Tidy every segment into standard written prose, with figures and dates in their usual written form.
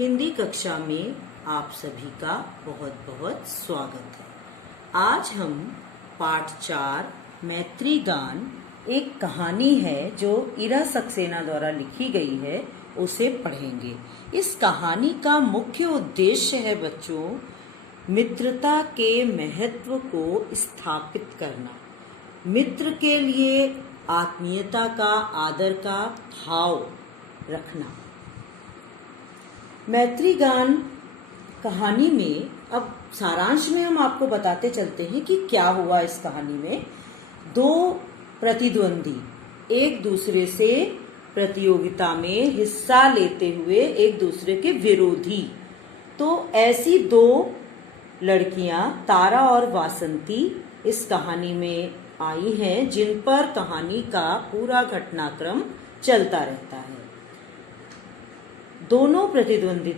हिंदी कक्षा में आप सभी का बहुत बहुत स्वागत है। आज हम पाठ 4 मैत्री गान एक कहानी है जो इरा सक्सेना द्वारा लिखी गई है, उसे पढ़ेंगे। इस कहानी का मुख्य उद्देश्य है बच्चों, मित्रता के महत्व को स्थापित करना, मित्र के लिए आत्मीयता का, आदर का भाव रखना। मैत्री गान कहानी में अब सारांश में हम आपको बताते चलते हैं कि क्या हुआ इस कहानी में। दो प्रतिद्वंदी एक दूसरे से प्रतियोगिता में हिस्सा लेते हुए एक दूसरे के विरोधी, तो ऐसी दो लड़कियां तारा और वासंती इस कहानी में आई हैं, जिन पर कहानी का पूरा घटनाक्रम चलता रहता है। दोनों प्रतिद्वंदी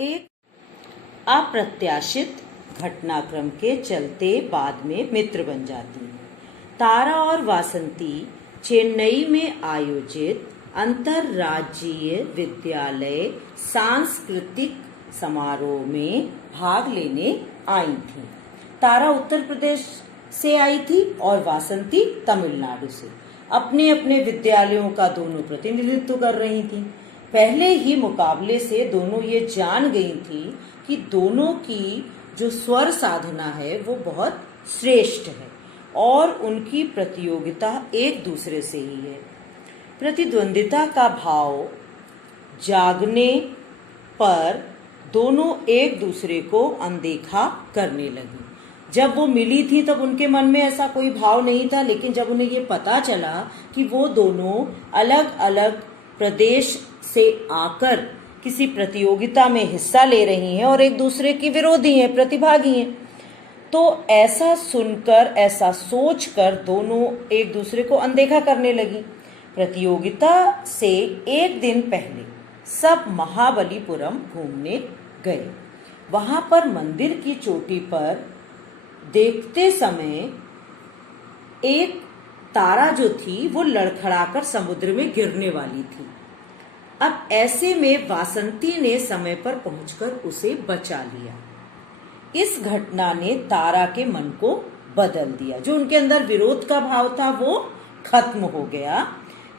एक अप्रत्याशित घटनाक्रम के चलते बाद में मित्र बन जाती हैं। तारा और वासंती चेन्नई में आयोजित अंतर्राज्यीय विद्यालय सांस्कृतिक समारोह में भाग लेने आई थी। तारा उत्तर प्रदेश से आई थी और वासंती तमिलनाडु से। अपने अपने विद्यालयों का दोनों प्रतिनिधित्व कर रही थी। पहले ही मुकाबले से दोनों ये जान गई थी कि दोनों की जो स्वर साधना है वो बहुत श्रेष्ठ है और उनकी प्रतियोगिता एक दूसरे से ही है। प्रतिद्वंदिता का भाव जागने पर दोनों एक दूसरे को अनदेखा करने लगी। जब वो मिली थी तब उनके मन में ऐसा कोई भाव नहीं था, लेकिन जब उन्हें ये पता चला कि वो दोनों अलग अलग प्रदेश से आकर किसी प्रतियोगिता में हिस्सा ले रही हैं और एक दूसरे की विरोधी हैं, प्रतिभागी हैं, तो ऐसा सुनकर, ऐसा सोचकर दोनों एक दूसरे को अनदेखा करने लगी। प्रतियोगिता से एक दिन पहले सब महाबलीपुरम घूमने गए। वहां पर मंदिर की चोटी पर देखते समय एक तारा जो थी वो लड़खड़ाकर समुद्र में गिरने वाली थी। अब ऐसे में वासंती ने समय पर पहुंचकर उसे बचा लिया। इस घटना ने तारा के मन को बदल दिया। जो उनके अंदर विरोध का भाव था वो खत्म हो गया।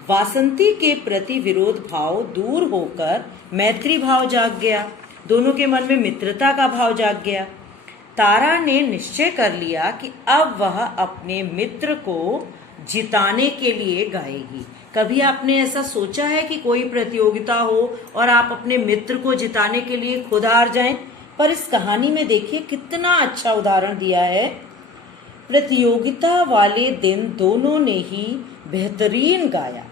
वासंती के प्रति विरोध भाव दूर होकर मैत्री भाव जाग गया। दोनों के मन में मित्रता का भाव जाग गया। तारा ने निश्चय कर लिया कि अब वह अपने मित्र को जिताने के लिए गाएगी। कभी आपने ऐसा सोचा है कि कोई प्रतियोगिता हो और आप अपने मित्र को जिताने के लिए खुद हार जाएं? पर इस कहानी में देखिए कितना अच्छा उदाहरण दिया है। प्रतियोगिता वाले दिन दोनों ने ही बेहतरीन गाया।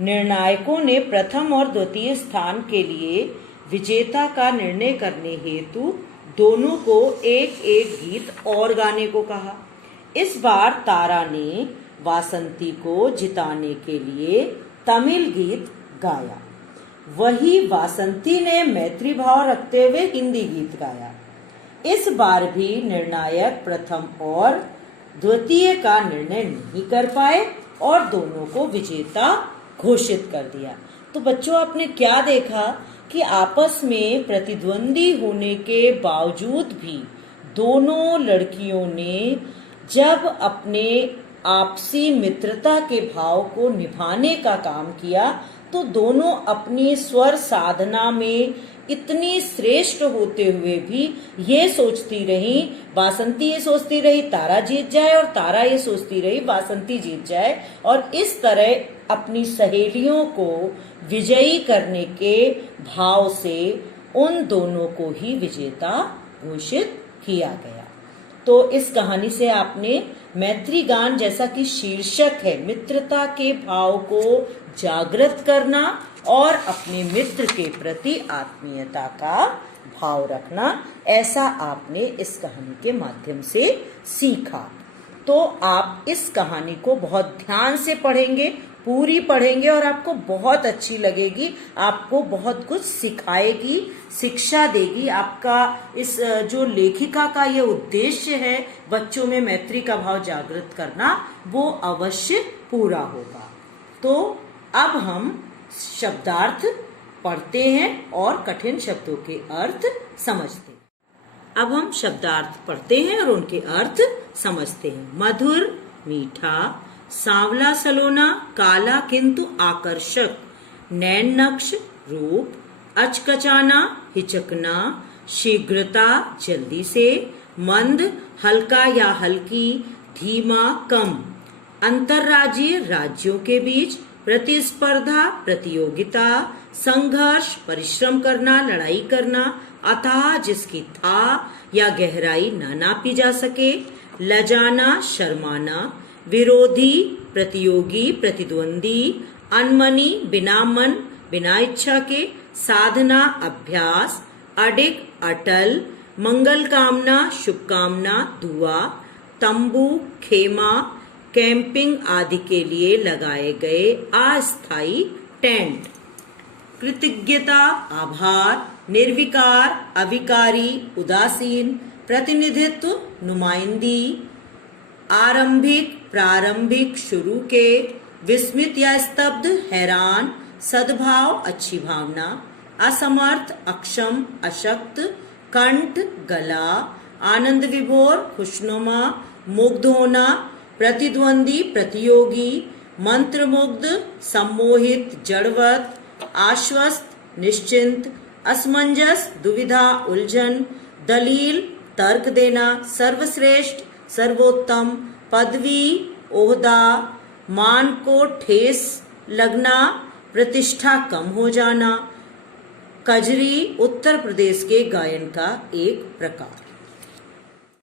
निर्णायकों ने प्रथम और द्वितीय स्थान के लिए विजेता का निर्णय करने हेतु दोनों को एक एक गीत और गाने को कहा। इस बार तारा ने वासंती को जिताने के लिए तमिल गीत गाया, वही वासंती ने मैत्री भाव रखते हुए हिंदी गीत गाया। इस बार भी निर्णायक प्रथम और द्वितीय का निर्णय नहीं कर पाए और दोनों को विजेता घोषित कर दिया। तो बच्चों, आपने क्या देखा कि आपस में प्रतिद्वंदी होने के बावजूद भी दोनों लड़कियों ने जब अपने आपसी मित्रता के भाव को निभाने का काम किया तो दोनों अपनी स्वर साधना में इतनी श्रेष्ठ होते हुए भी ये सोचती रही, वासंती ये सोचती रही तारा जीत जाए और तारा ये सोचती रही वासंती जीत जाए, और इस तरह अपनी सहेलियों को विजयी करने के भाव से उन दोनों को ही विजेता घोषित किया गया। तो इस कहानी से आपने मैत्री गान, जैसा कि शीर्षक है, मित्रता के भाव को जागृत करना और अपने मित्र के प्रति आत्मीयता का भाव रखना, ऐसा आपने इस कहानी के माध्यम से सीखा। तो आप इस कहानी को बहुत ध्यान से पढ़ेंगे, पूरी पढ़ेंगे और आपको बहुत अच्छी लगेगी, आपको बहुत कुछ सिखाएगी, शिक्षा देगी। आपका इस जो लेखिका का ये उद्देश्य है बच्चों में मैत्री का भाव जागृत करना, वो अवश्य पूरा होगा। तो अब हम शब्दार्थ पढ़ते हैं और कठिन शब्दों के अर्थ समझते हैं। अब हम शब्दार्थ पढ़ते हैं और उनके अर्थ समझते हैं। मधुर मीठा, सांवला सलोना, काला किंतु आकर्षक, नैन नक्श रूप, अचकचाना हिचकना, शीघ्रता जल्दी से, मंद हल्का या हल्की, धीमा कम, अंतर्राज्यीय राज्यों के बीच, प्रतिस्पर्धा प्रतियोगिता, संघर्ष परिश्रम करना लड़ाई करना, अथाह जिसकी था या गहराई न नापी जा सके, लजाना शर्माना, विरोधी प्रतियोगी प्रतिद्वंदी, अनमनी बिना मन बिना इच्छा के, साधना अभ्यास, अडिग अटल, मंगल कामना शुभकामना दुआ, तंबू खेमा कैंपिंग आदि के लिए लगाए गए अस्थायी टेंट, कृतज्ञता आभार, निर्विकार अविकारी उदासीन, प्रतिनिधित्व नुमाइंदी, आरंभिक प्रारंभिक शुरू के, विस्मित या स्तब्ध हैरान, सद्भाव अच्छी भावना, असमर्थ अक्षम अशक्त, कंठ गला, आनंद विभोर खुशनुमा, मुग्ध होना, प्रतिद्वंदी प्रतियोगी, मंत्रमुग्ध सम्मोहित जड़वत, आश्वस्त निश्चिंत, असमंजस दुविधा उलझन, दलील तर्क देना, सर्वश्रेष्ठ सर्वोत्तम, पदवी ओहदा, मान को ठेस लगना, प्रतिष्ठा कम हो जाना। कजरी उत्तर प्रदेश के गायन का एक प्रकार।